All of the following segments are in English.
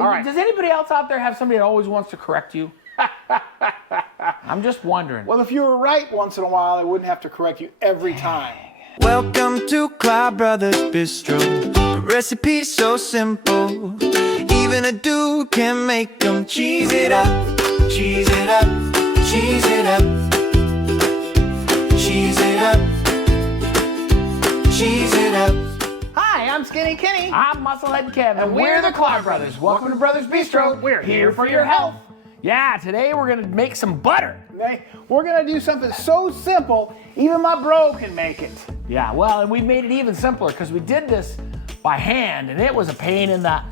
All right. Does anybody else out there have somebody that always wants to correct you? I'm just wondering. Well, if you were right once in a while, I wouldn't have to correct you every time. Welcome to Klar Bros Bistro. A recipe so simple, even a dude can make them. Cheese it up, cheese it up, cheese it up, cheese it up, cheese it up. Hi, I'm Skinny Kenny. I'm Musclehead Kevin, And we're the Klar Brothers. Welcome to Brothers Bistro. We're here for your health. Yeah, today we're gonna make some butter. Okay, we're gonna do something so simple, even my bro can make it. Yeah, well, and we made it even simpler because we did this by hand, and it was a pain in the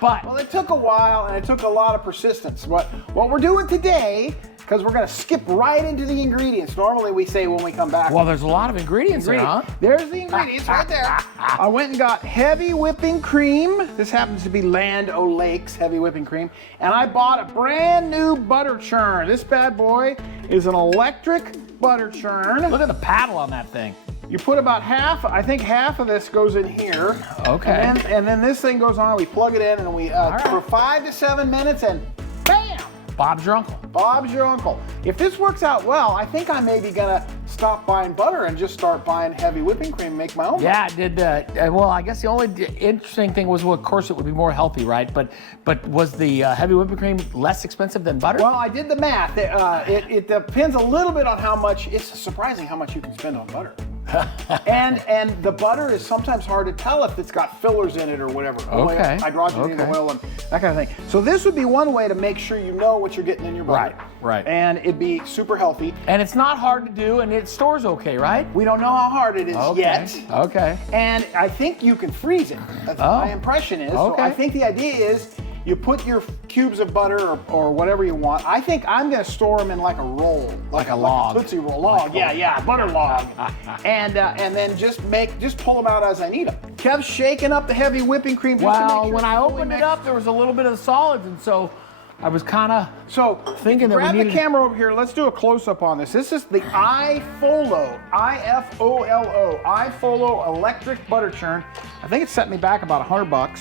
butt. Well, it took a while and it took a lot of persistence. What we're doing today, because we're gonna skip right into the ingredients. Normally we say when we come back. Well, there's a lot of ingredients there, huh? There's the ingredients right there. I went and got heavy whipping cream. This happens to be Land O'Lakes heavy whipping cream. And I bought a brand new butter churn. This bad boy is an electric butter churn. Look at the paddle on that thing. You put about half, I think half of this goes in here. Okay. And then this thing goes on, we plug it in and we, for 5 to 7 minutes and bam! Bob's your uncle. Bob's your uncle. If this works out well, I think I may be gonna stop buying butter and just start buying heavy whipping cream and make my own. Yeah, it did. Well, I guess the only interesting thing was, well, of course, it would be more healthy, right? But was the heavy whipping cream less expensive than butter? Well, I did the math. It depends a little bit on how much. It's surprising how much you can spend on butter. and the butter is sometimes hard to tell if it's got fillers in it or whatever. Okay. Hydrogenated oil and that kind of thing. So this would be one way to make sure you know what you're getting in your butter. Right. And it'd be super healthy. And it's not hard to do, and it stores okay, right? We don't know how hard it is yet. Okay. And I think you can freeze it. That's my impression is. So I think the idea is you put your cubes of butter or whatever you want. I think I'm going to store them in like a roll. Like a log. Tootsie Roll log. Yeah, butter log. and then just pull them out as I need them. Kev's shaking up the heavy whipping cream just to make Well, sure when I opened it up, there was a little bit of solids, and so I was kind of thinking that we grab needed... the camera over here. Let's do a close-up on this. This is the iFolo, I-F-O-L-O, iFolo electric butter churn. I think it set me back about $100.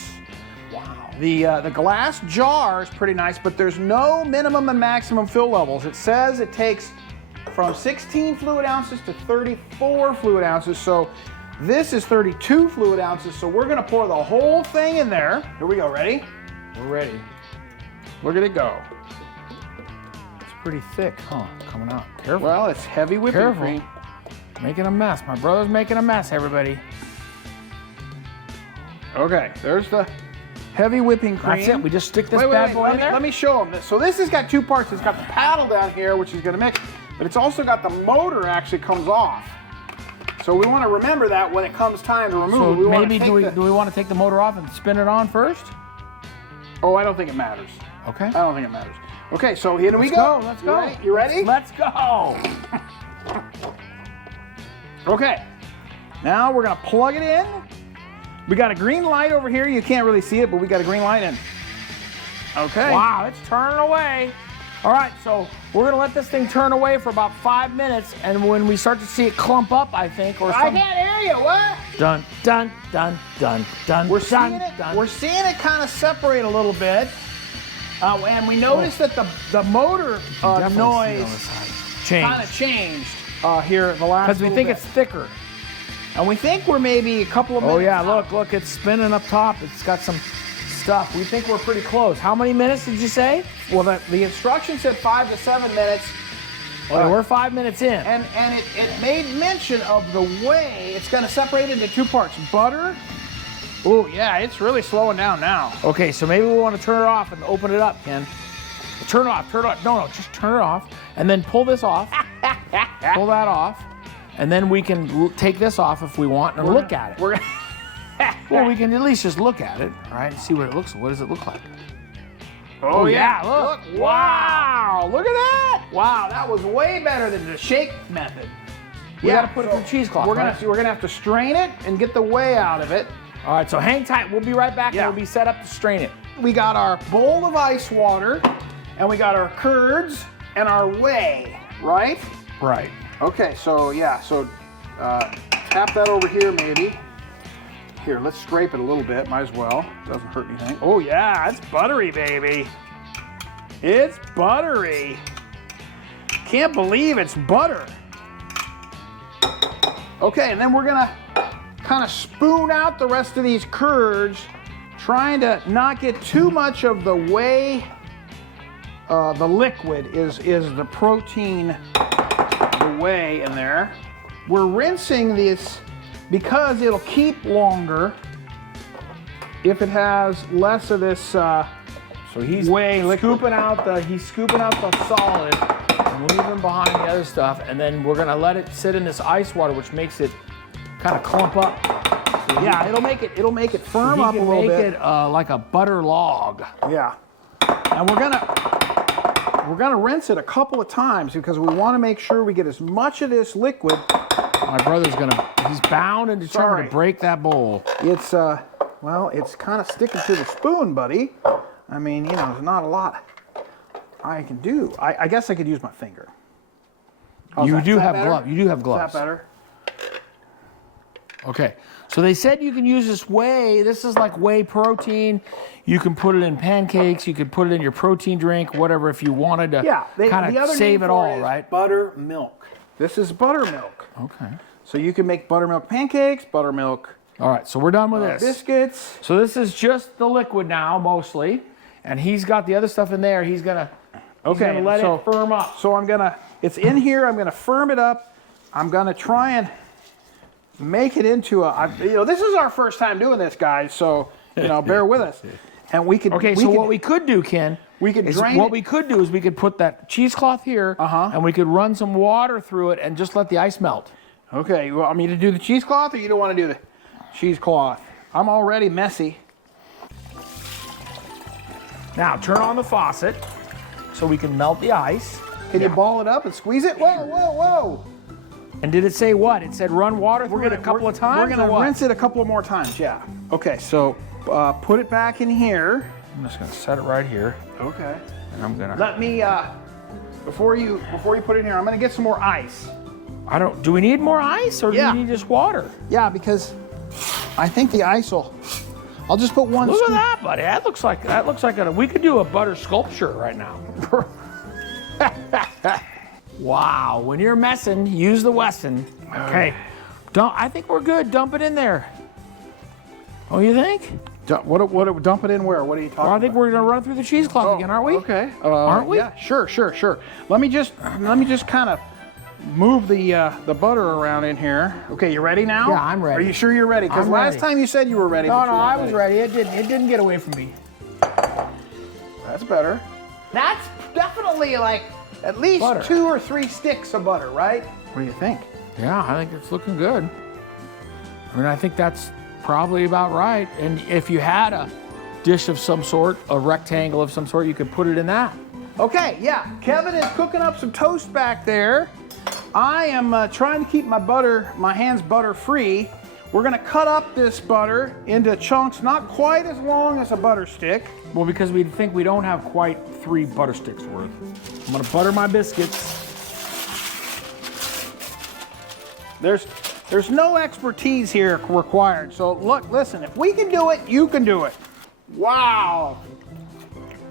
Wow. The glass jar is pretty nice, but there's no minimum and maximum fill levels. It says it takes from 16 fluid ounces to 34 fluid ounces. So this is 32 fluid ounces. So we're gonna pour the whole thing in there. Here we go, ready? We're ready. Look at it go. It's pretty thick, huh? Coming out. Careful. Well, it's heavy whipping cream. Making a mess. My brother's making a mess, everybody. Okay, there's the heavy whipping cream. That's it. We just stick this bad boy in there? Let me show them. So this has got two parts. It's got the paddle down here, which is going to mix, but it's also got the motor actually comes off. So we want to remember that when it comes time to remove. So maybe do we want to take the motor off and spin it on first? Oh, I don't think it matters. Okay. I don't think it matters. Okay, so here we go. Let's go. You ready? Let's go. Okay. Now we're going to plug it in. We got a green light over here. You can't really see it, but we got a green light in. Okay. Wow, it's turning away. All right, so we're gonna let this thing turn away for about 5 minutes, and when we start to see it clump up, I think, or something. I can't hear you. What? Dun dun dun dun dun. We're seeing it kind of separate a little bit, and we noticed that the motor noise kind of changed here at the last. Because we think it's thicker. And we think we're maybe a couple of minutes. Oh yeah, look, it's spinning up top. It's got some stuff. We think we're pretty close. How many minutes did you say? Well, the instruction said 5 to 7 minutes. Well, we're 5 minutes in. And it made mention of the way it's going to separate into two parts. Butter. Oh yeah, it's really slowing down now. Okay, so maybe we want to turn it off and open it up, Ken. Turn it off. No, just turn it off. And then pull this off. Pull that off. And then we can take this off if we want and look at it. Well, we can at least just look at it, all right, and see what it looks like. What does it look like? Oh yeah, look. Wow, look at that. Wow, that was way better than the shake method. We got to put it in the cheesecloth. We're gonna have to strain it and get the whey out of it. All right, so hang tight. We'll be right back, and we'll be set up to strain it. We got our bowl of ice water, and we got our curds and our whey, right? Right. Okay, so yeah, tap that over here maybe. Here, let's scrape it a little bit, might as well. Doesn't hurt anything. Oh yeah, it's buttery, baby. It's buttery. Can't believe it's butter. Okay, and then we're gonna kind of spoon out the rest of these curds, trying to not get too much of the whey. The liquid is the protein, the whey in there. We're rinsing this because it'll keep longer if it has less of this So he's whey liquid. scooping out the solid and leaving behind the other stuff, and then we're gonna let it sit in this ice water, which makes it kind of clump up. So Yeah, it'll make it firm up a little bit. Make it like a butter log. Yeah, and we're gonna rinse it a couple of times because we want to make sure we get as much of this liquid. My brother's he's bound and determined Sorry. to break that bowl. It's well, it's kind of sticking to the spoon, buddy. I mean, you know, there's not a lot I can do. I guess I could use my finger. You do have better? gloves. You do have Is gloves. that better? Okay, so they said you can use this whey. This is like whey protein. You can put it in pancakes. You could put it in your protein drink, whatever, if you wanted to Yeah, kind of save it all, right? Buttermilk. This is buttermilk. Okay. So you can make buttermilk pancakes, buttermilk All right, so we're done with this. biscuits. So this is just the liquid now, mostly, and he's got the other stuff in there. He's gonna let it firm up. So it's in here. I'm gonna firm it up. I'm gonna try and make it into this is our first time doing this, guys. So, bear with us. And we could. Okay, what we could do, Ken, we could is drain what it. we could do is we could put that cheesecloth here, and we could run some water through it and just let the ice melt. Okay, you want me to do the cheesecloth, or you don't want to do the cheesecloth? I'm already messy. Now turn on the faucet so we can melt the ice. Can you ball it up and squeeze it? Whoa, whoa, whoa! And did it say what? It said run water through it a couple of times. We're gonna or what? rinse it a couple of more times. Yeah. Okay, so put it back in here. I'm just gonna set it right here, Okay. and I'm gonna. Let me before you put it in here, I'm gonna get some more ice. Do we need more ice or Yeah. do we need just water? Yeah, because I think the ice will. I'll just put one. Look at scoop. that, buddy. That looks like we could do a butter sculpture right now. Wow. When you're messing, use the Wesson. Okay. I think we're good. Dump it in there. Oh, you think? What? Dump it in where? What are you talking Well, I think about? we're gonna run through the cheesecloth again, aren't we? Okay. Aren't we? Yeah. Sure. Let me just kind of move the butter around in here. Okay, you ready now? Yeah, I'm ready. Are you sure you're ready? Because I'm last ready. time you said you were ready. No, but no, you weren't I was ready. It didn't get away from me. That's better. That's definitely like at least Butter. 2 or 3 sticks of butter, right? What do you think? Yeah, I think it's looking good. I mean, I think that's probably about right. And if you had a dish of some sort, a rectangle of some sort, you could put it in that. Okay, yeah. Kevin is cooking up some toast back there. I am trying to keep my hands butter free. We're gonna cut up this butter into chunks not quite as long as a butter stick. Well, because we think we don't have quite 3 butter sticks worth. I'm gonna butter my biscuits. There's no expertise here required. So listen, if we can do it, you can do it. Wow.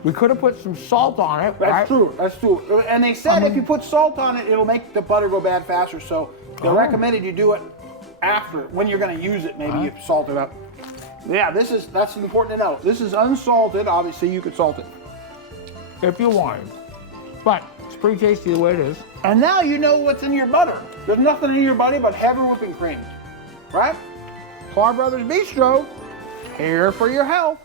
We could have put some salt on it, That's right? true. That's true. And they said if you put salt on it, it'll make the butter go bad faster. So they recommended you do it after, when you're going to use it. Maybe you salt it up. Yeah, that's important to know. This is unsalted. Obviously, you could salt it. If you wanted. But it's pretty tasty the way it is. And now you know what's in your butter. There's nothing in your butter but heavy whipping cream, right? Klar Bros Bistro, care for your health.